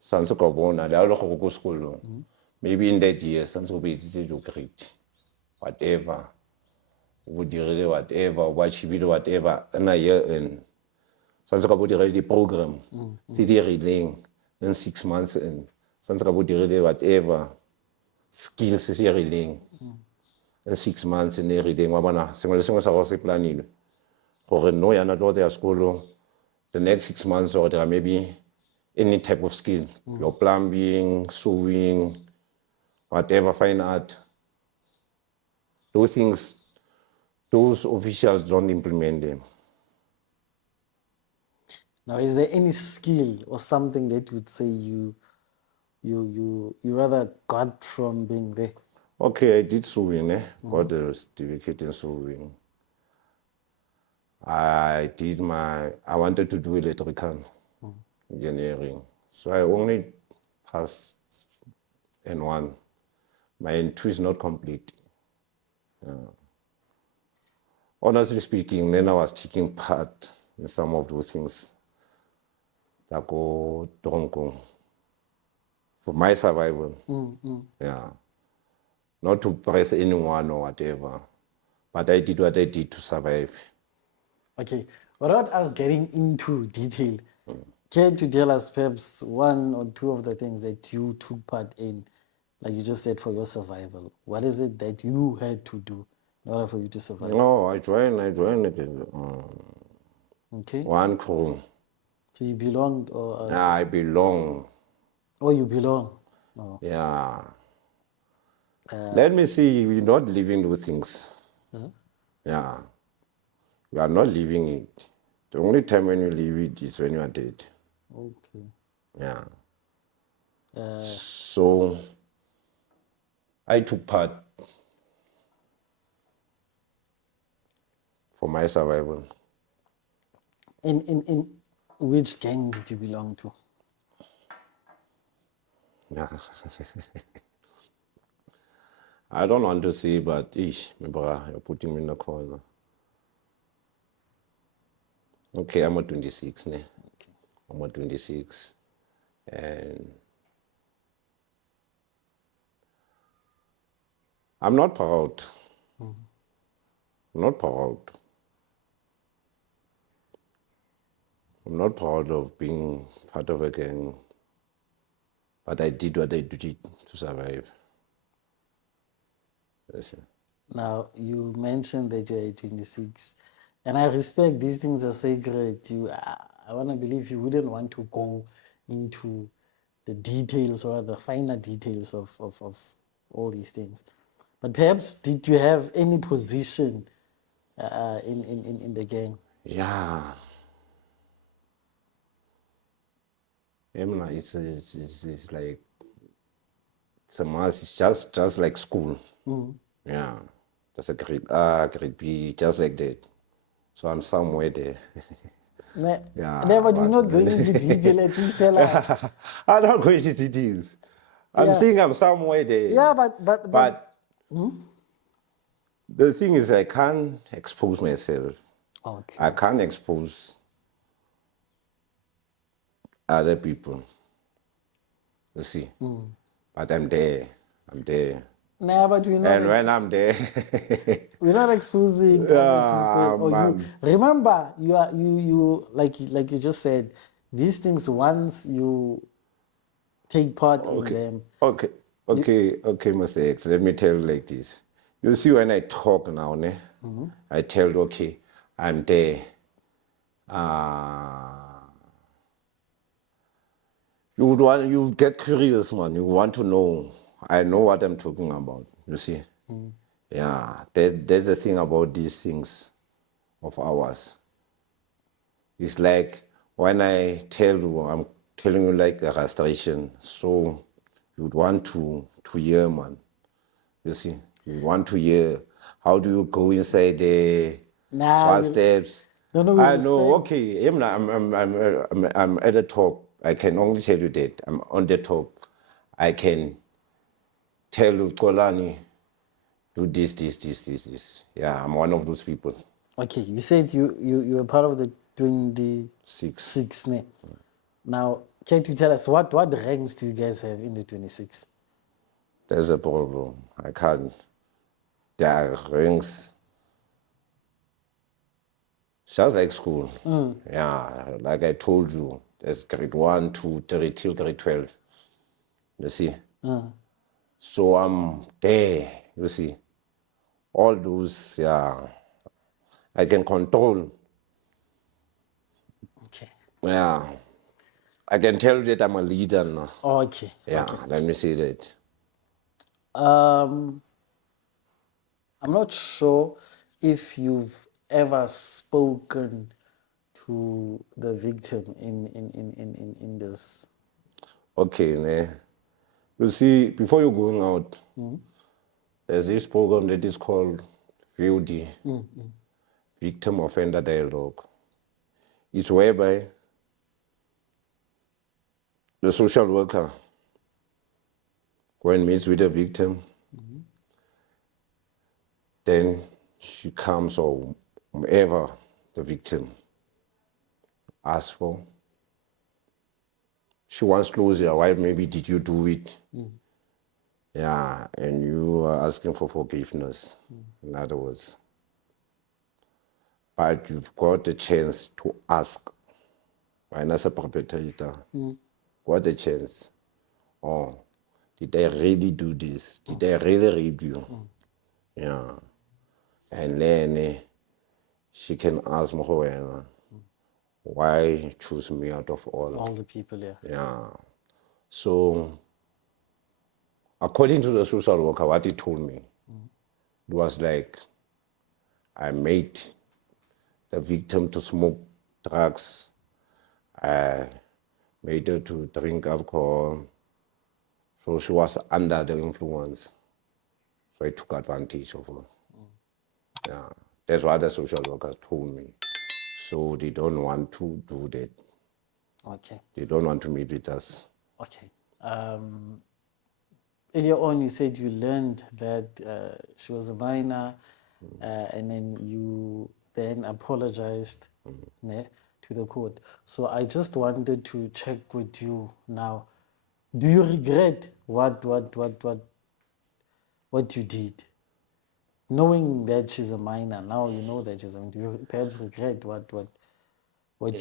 Sanse go bona la lo go school. Maybe in that year sanse go be to grade. Whatever. Would you really whatever, what you do whatever, and a year in sanse go dire the program. Tse di rileng in 6 months in sanse go dire whatever skills is rileng. In 6 months in rileng wa bona sengwe le sengwe sa go se planile. Gore no yana tlo ya school the next 6 months or there maybe any type of skill, your plumbing, sewing, whatever, fine art. Those things, those officials don't implement them. Now, is there any skill or something that you would say you rather got from being there? Okay, I did sewing, got a certificate in sewing. I wanted to do electrical engineering. So I only passed N1. My N2 is not complete. Honestly speaking, then I was taking part in some of those things that go dronko for my survival. Yeah. Not to press anyone or whatever, but I did what I did to survive. Okay, without us getting into detail, care to tell us perhaps one or two of the things that you took part in, like you just said, for your survival? What is it that you had to do in order for you to survive? No, I joined Okay, one crew. so you belonged, or Yeah, I belong. oh, you belong? No. Yeah. Let me see, we're not living those things. Yeah. You are not living it. The only time when you live it is when you are dead. Okay. Yeah. So I took part for my survival. In which gang did you belong to? Yeah. I don't want to say, but remember, you're putting me in the corner. Okay, I'm at 26 now. I'm at 26. And I'm not proud. I'm not proud. I'm not proud of being part of a gang. But I did what I did to survive. Yes. Now, you mentioned that you're 26, and I respect these things are sacred. I want to believe you wouldn't want to go into the details or the finer details of all these things. But perhaps, did you have any position in the gang? Yeah. It's like, it's a must. It's just like school. Yeah. Just a grade B, just like that. So I'm somewhere there. Yeah, But you're not going into detail. At least tell us. I'm not going into details. I'm saying I'm somewhere there. Yeah, but the thing is, I can't expose myself. okay. I can't expose other people. You see, but I'm there. I'm there. Nah, but we're not. And when I'm there, we're not exposing other people. Or you remember, you like you just said, these things once you take part in them. Okay, Mr. X. Let me tell you like this. You see, when I talk now, I tell you, okay, I'm there. You get curious, man. You want to know. I know what I'm talking about. You see, yeah. There's the thing about these things of ours. It's like when I tell you, I'm telling you like a restoration. So you'd want to hear, man. You see, you want to hear. How do you go inside the what steps? No, I know. Okay, I'm at the top. I can only tell you that I'm on the top. I can tell you, Kolani, do this. Yeah, I'm one of those people. Okay, you said you were part of the 26. Now, Can you tell us what ranks do you guys have in the 26? There's a problem. I can't. There are ranks. Just like school. Yeah, like I told you, there's grade 1, 2, 3 till grade 12. You see? So I'm there, you see. All those, yeah, I can control. Okay. Yeah. I can tell you that I'm a leader now. Okay. Yeah, Okay. let me see that. I'm not sure if you've ever spoken to the victim in this. Okay, ne. You see, before you're going out, there's this program that is called VOD, Victim Offender Dialogue. It's whereby the social worker, when meets with the victim, then she comes, or whomever the victim asks for. She wants closure. Why? Maybe did you do it? Yeah, and you are asking for forgiveness, in other words. But you've got a chance to ask. When as a perpetrator, got a chance. Oh, did I really do this? Did I really rape you? Yeah. And then she can ask me, why choose me out of all? The people, yeah. Yeah. So, according to the social worker, what he told me, it was like, I made the victim to smoke drugs. I made her to drink alcohol. So she was under the influence. So I took advantage of her. Yeah. That's what the social workers told me. So they don't want to do that. Okay. They don't want to meet with us. Okay. Earlier on, you said you learned that she was a minor, and then you then apologized ne, to the court. So I just wanted to check with you now. Do you regret what you did? Knowing that she's a minor, now you know that she's a minor. Do you perhaps regret what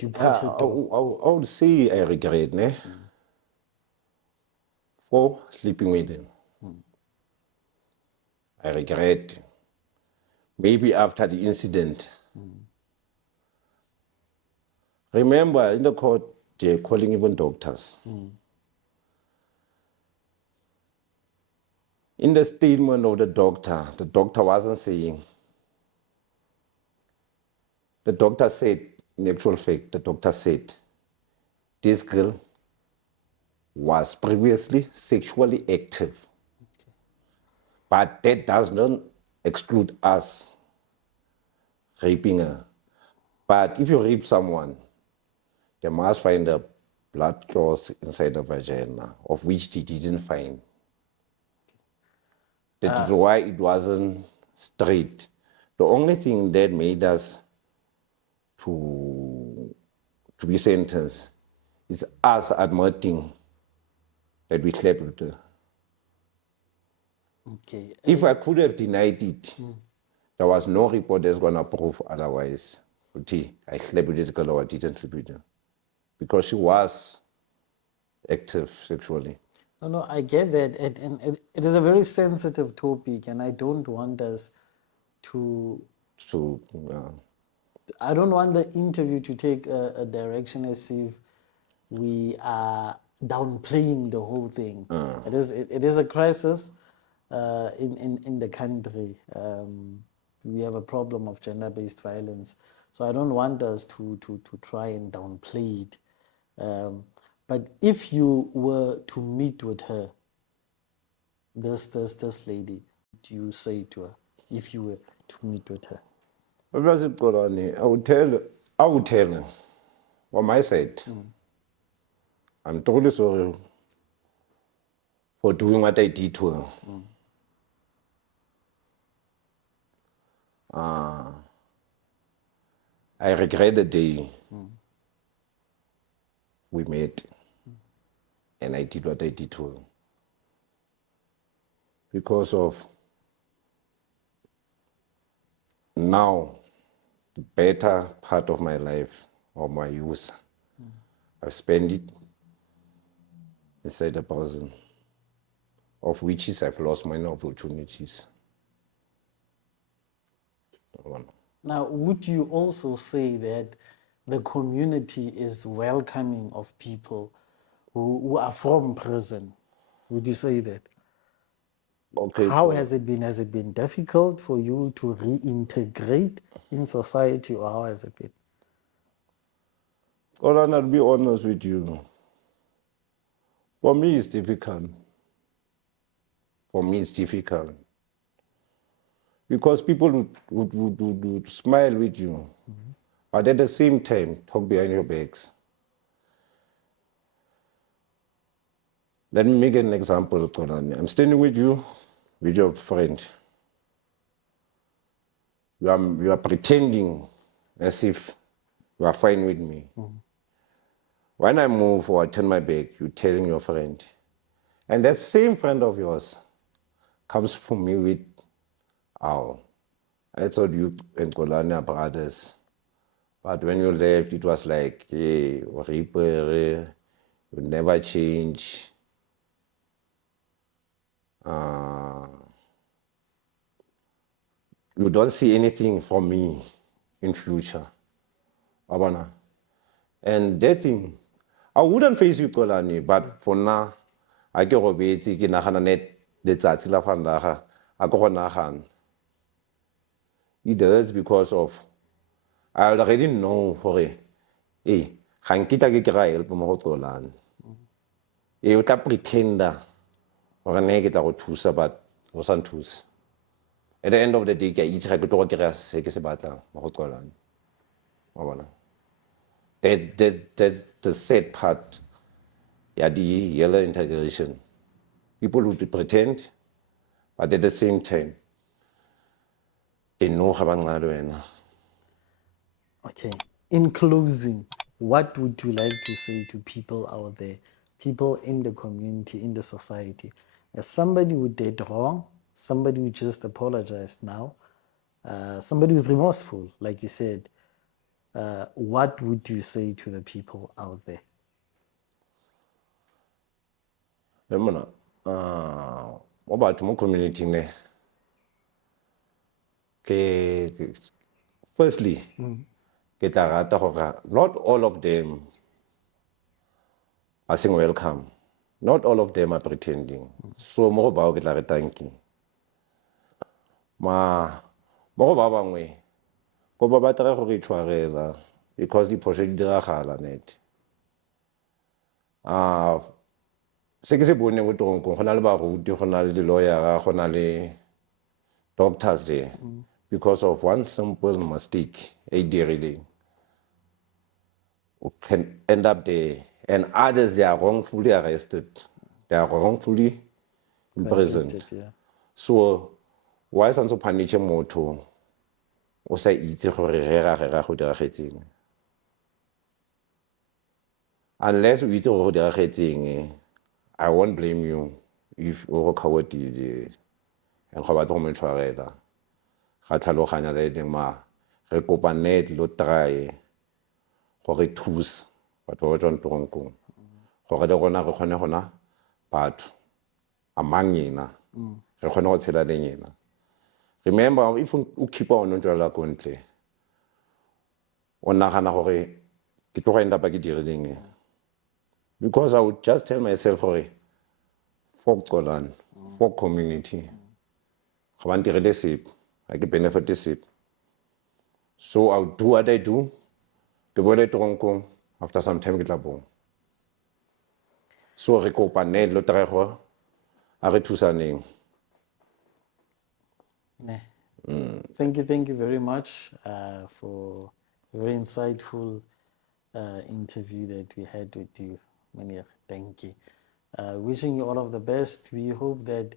you put her I through? would say I regret for sleeping with him. I regret maybe after the incident. Remember, in the court, they're calling even doctors. In the statement of the doctor wasn't saying. The doctor said, in actual fact, the doctor said, this girl was previously sexually active. But that does not exclude us raping her. But if you rape someone, they must find a blood clots inside the vagina, of which they didn't find. That is why it wasn't straight. The only thing that made us to be sentenced is us admitting that we slept with her. Okay. If I could have denied it, there was no report that's going to prove otherwise. I slept with it girl or I didn't sleep with her. Because she was active sexually. No, I get that. And it is a very sensitive topic, and I don't want us to. So, I don't want the interview to take a direction as if we are downplaying the whole thing. It is a crisis in the country. We have a problem of gender-based violence, so I don't want us to try and downplay it. But if you were to meet with her, this lady, what do you say to her if you were to meet with her? I would tell her, on my side, I'm totally sorry for doing what I did to her. I regret the day we met. and I did what I did to him. Because of now, the better part of my life, or my youth, I've spent it inside the prison, of which is I've lost many opportunities. Now, would you also say that the community is welcoming of people who are from prison? Would you say that? Okay. How has it been? Has it been difficult for you to reintegrate in society, or how has it been? Well, I'll be honest with you. For me, it's difficult. Because people would smile with you, but at the same time, talk behind your backs. Let me make an example, Kolani. I'm standing with you, with your friend. You are pretending as if you are fine with me. When I move or I turn my back, you're telling your friend. And that same friend of yours comes from me with, oh, I thought you and Kolani are brothers. But when you left, it was like, hey, Reaper, you never change. You don't see anything from me in future. Abana. And that thing, I wouldn't face you, Kolani, but for now, I get obeti, ki nagana net, letsatsi la vandaga, I go nagan. It hurts because of, I already know for it. Hey, gaan kita ke kry help mo go Kolani. E o tla pretender, gore ne ke tla go thusa, but go sa nthusa. At the end of the day, ke itse ga ke tlo go kry se ke se batlang mo go Kolani. Wa bona. That's the sad part. Yeah, the yellow integration. People would pretend, but at the same time, they know how to. Okay. In closing, what would you like to say to people out there, people in the community, in the society? As somebody who did wrong, somebody who just apologized now, somebody who's remorseful, like you said, what would you say to the people out there? Remember, what about my community? Firstly, not all of them are saying welcome. Not all of them are pretending. So more about it like thank you. More about bangwe. Go ba tla go re tshwarela because the portion di diragala net. Se ke se bone go tonkong go na le baruti go na le lawyer go na le doctors there because of one simple mistake a dirileng can end up there, and others they are wrongfully arrested, they are wrongfully imprisoned. Yeah. So why sanso punish motho o sa itse gore rera go diragetseng, unless o itse go diragetseng. I won't blame you if o khawatile and go batla go mo tshwarela ga tlhaloganya le ding ma re kopa net lo try gore thusa batho ba tswang toronkong gore le gona re kgone gona batho amang yena re kgone go tshela le yena. Remember, if o keep on tswela ko ntle o nagana gore ke tlo go enda ba ke dirileng, because I would just tell myself for Kolani, for community, go ba ntirele sepe, I get benefit sepe. So I'll do what I do. Ke boele toronkong after some time ke tla bong. So re kopa ne lo try go a re thusaneng. Thank you very much for a very insightful interview that we had with you, Manier. Thank you. Wishing you all of the best. We hope that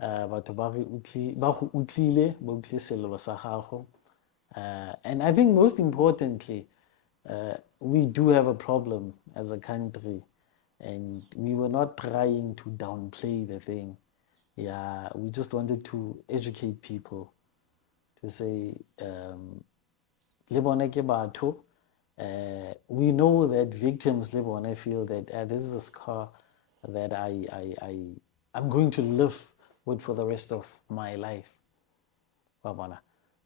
batho ba go utlile ba utlile selo sa gago. And I think most importantly, we do have a problem as a country And we were not trying to downplay the thing. Yeah, we just wanted to educate people to say, le bone ke batho. We know that victims le bone feel that this is a scar that I'm going to live with for the rest of my life.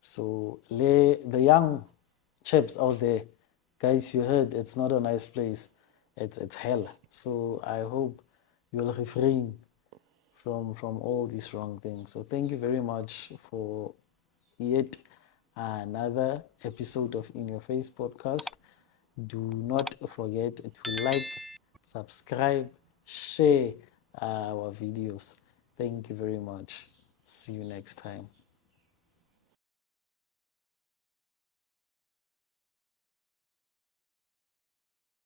So the young chaps out there, guys, you heard it's not a nice place. It's hell. So I hope you'll refrain from all these wrong things. So thank you very much for yet another episode of In Your Face podcast. Do not forget to like, subscribe, share our videos. Thank you very much. See you next time.